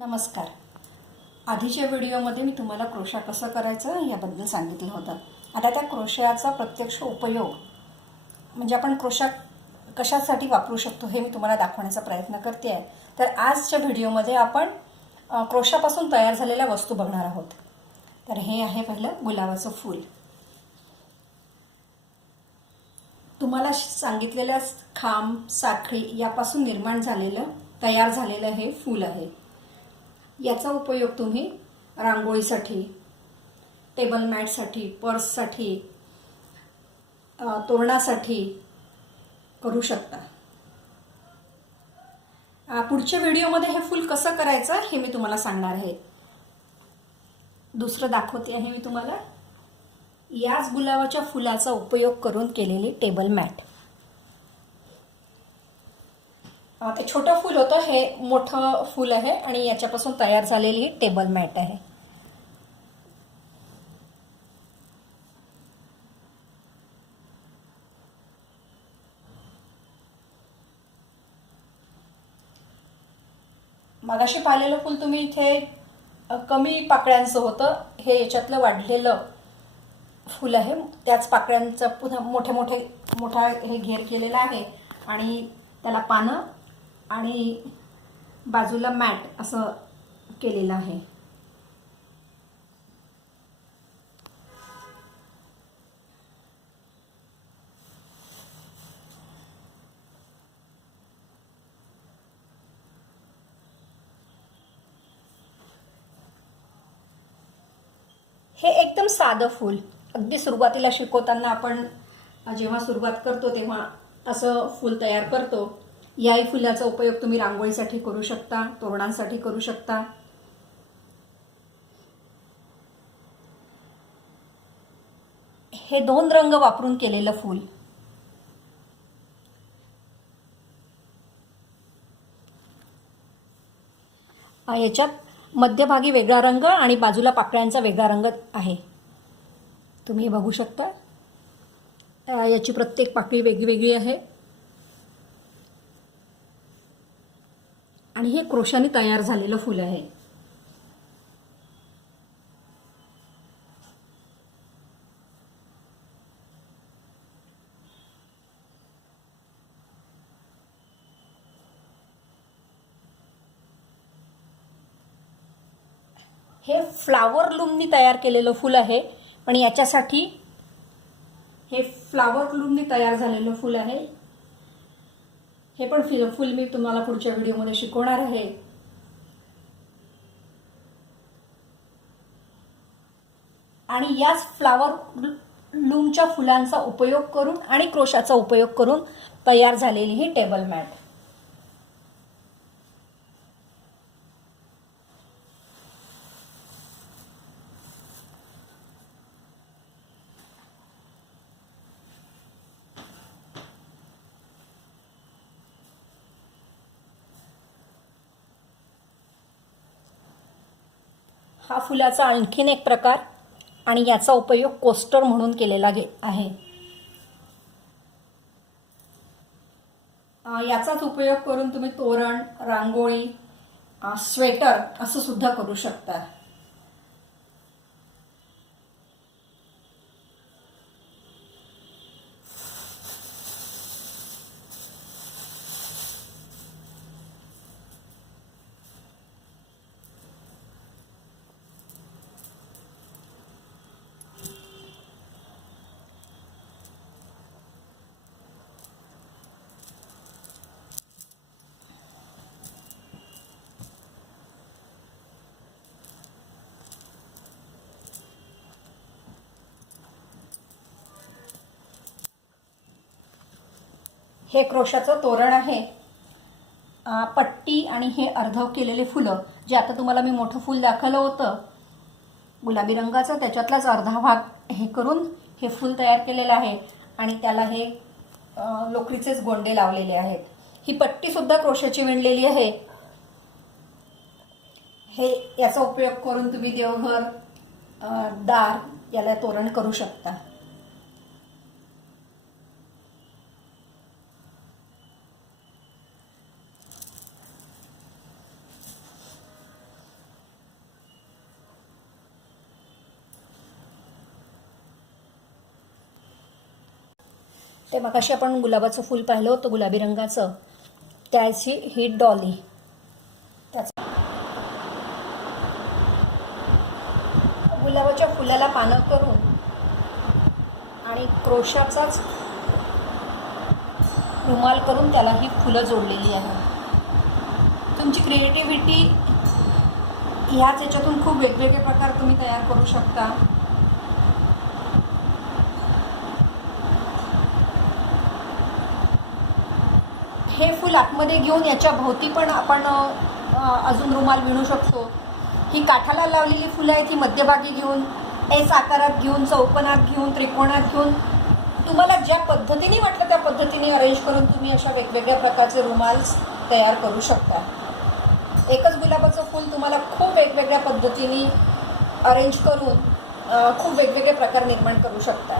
नमस्कार. आधीच्या व्हिडिओमध्ये मी तुम्हाला क्रोशा कसं करायचं याबद्दल सांगितलं होतं. आता त्या क्रोशाचा प्रत्यक्ष उपयोग म्हणजे आपण क्रोशा कशासाठी वापरू शकतो हे मी तुम्हाला दाखवण्याचा प्रयत्न करते आहे. तर आजच्या व्हिडिओमध्ये आपण क्रोशापासून तयार झालेल्या वस्तू बघणार आहोत. तर हे आहे पहिलं गुलाबाचं फूल. तुम्हाला सांगितलेल्या खांब साखळी यापासून निर्माण झालेलं तयार झालेलं हे फूल आहे. याचा उपयोग तुम्ही रांगोळीसाठी, टेबल मॅटसाठी, पर्ससाठी, तोरणासाठी करू शकता. पुढच्या व्हिडिओमध्ये हे फूल कसं करायचं हे मी तुम्हाला सांगणार आहे. दुसरं दाखवते आहे मी तुम्हाला याच गुलाबाच्या फुलाचा उपयोग करून केलेली टेबल मॅट. ते छोटं फूल होतं, हे मोठं फूल आहे आणि याच्यापासून तयार झालेली टेबल मॅट आहे. मगाशी पाहिलेलं फूल तुम्ही इथे कमी पाकळ्यांचं होतं, हे याच्यातलं वाढलेलं फूल आहे. त्याच पाकळ्यांचा पुन्हा मोठा हे घेर केलेला आहे आणि त्याला पानं आणि बाजूला मॅट असं केलेलं आहे. हे एकदम साधं फूल, अगदी सुरुवातीला शिकवताना आपण जेव्हा सुरुवात करतो तेव्हा असं फूल तयार करतो. याही फुलाचा उपयोग तुम्ही रांगोळीसाठी करू शकता, तोरणांसाठी करू शकता. हे 2 रंग वापरून केलेलं फूल. याच्यात मध्यभागी वेगळा रंग आणि बाजूला पाकळ्यांचा वेगळा रंग आहे. तुम्ही बघू शकता. याची प्रत्येक पाकळी वेगळी आहे आणि हे क्रोशाने तयार झालेलं फूल आहे. हे फ्लावर लूमनी तयार केलेलं फूल आहे, पण याच्यासाठी हे फ्लावर लूमनी तयार झालेलं फूल आहे. हे पण फूल मी तुम्हाला पुढच्या व्हिडिओमध्ये शिकवणार आहे. आणि याच फ्लावर लूमच्या फुलांचा उपयोग करून आणि क्रोशाचा उपयोग करून तयार झालेली ही टेबल मॅट. हा फुलाचा आणखीन एक प्रकार आणि याचा उपयोग कोस्टर म्हणून केलेला आहे. याचाच उपयोग करून तुम्ही तोरण, रांगोळी, स्वेटर असं सुद्धा करू शकता. हे क्रोशाचं तोरण आहे. पट्टी आणि हे अर्धव केलेले फुलं, जे आता तुम्हाला मी मोठं फूल दाखवलं होतं गुलाबी रंगाचं, त्याच्यातलाच अर्धा भाग हे करून हे फूल तयार केलेलं आहे आणि त्याला हे लोकरीचेच गोंडे लावलेले आहेत. ही पट्टी सुद्धा क्रोशाची विणलेली आहे. हे याचा उपयोग करून तुम्ही देवघर, दार याला तोरण करू शकता. ते मगाशी आपण गुलाबाचं फूल पाहिलं होतं गुलाबी रंगाचं, त्याची ही डॉली. त्याचं गुलाबाच्या फुलाला पानं करून आणि क्रोशाचाच रुमाल करून त्याला ही फुलं जोडलेली आहे. तुमची क्रिएटिव्हिटी ह्याच याच्यातून खूप वेगवेगळे प्रकार तुम्ही तयार करू शकता. हे फूल आतमध्ये घेऊन याच्या भोवती पण आपण अजून रुमाल विणू शकतो. ही काठाला लावलेली फुलं आहेत, ही मध्यभागी घेऊन एस आकारात घेऊन, चौकोनात घेऊन, त्रिकोणात घेऊन, तुम्हाला ज्या पद्धतीने वाटलं त्या पद्धतीने अरेंज करून तुम्ही अशा वेगवेगळ्या प्रकारचे रुमाल्स तयार करू शकता. एकच गुलाबाचं फूल तुम्हाला खूप वेगवेगळ्या पद्धतीने अरेंज करून खूप वेगवेगळे प्रकार निर्माण करू शकता.